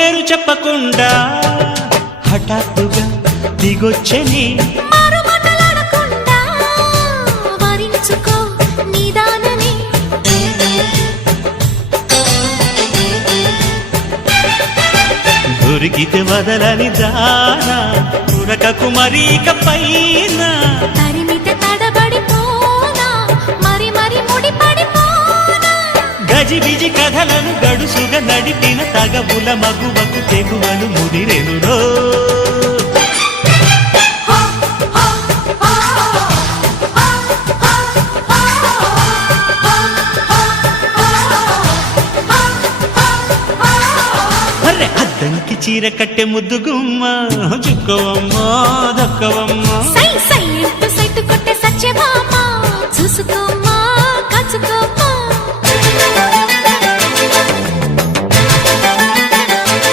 పేరు చెప్పకుండా హఠాత్తుగా దిగొచ్చని దొరికితే వదలని దానా ఉరకకు మరీక పైన తరిమితే తడబడిపోనా మరి మరి ముడిపడిపోనా గజిబిజి కథలను గడుసుగా నడిపిన తగవుల మగువకు తెగువలు ముదిరెనురో అద్దంకి చీర కట్టె ముద్దుగుమ్మ చుక్కవమ్మా దక్కవమ్మా సై సై సైటు కొట్టే సత్యభామ చూసుకోమ్మా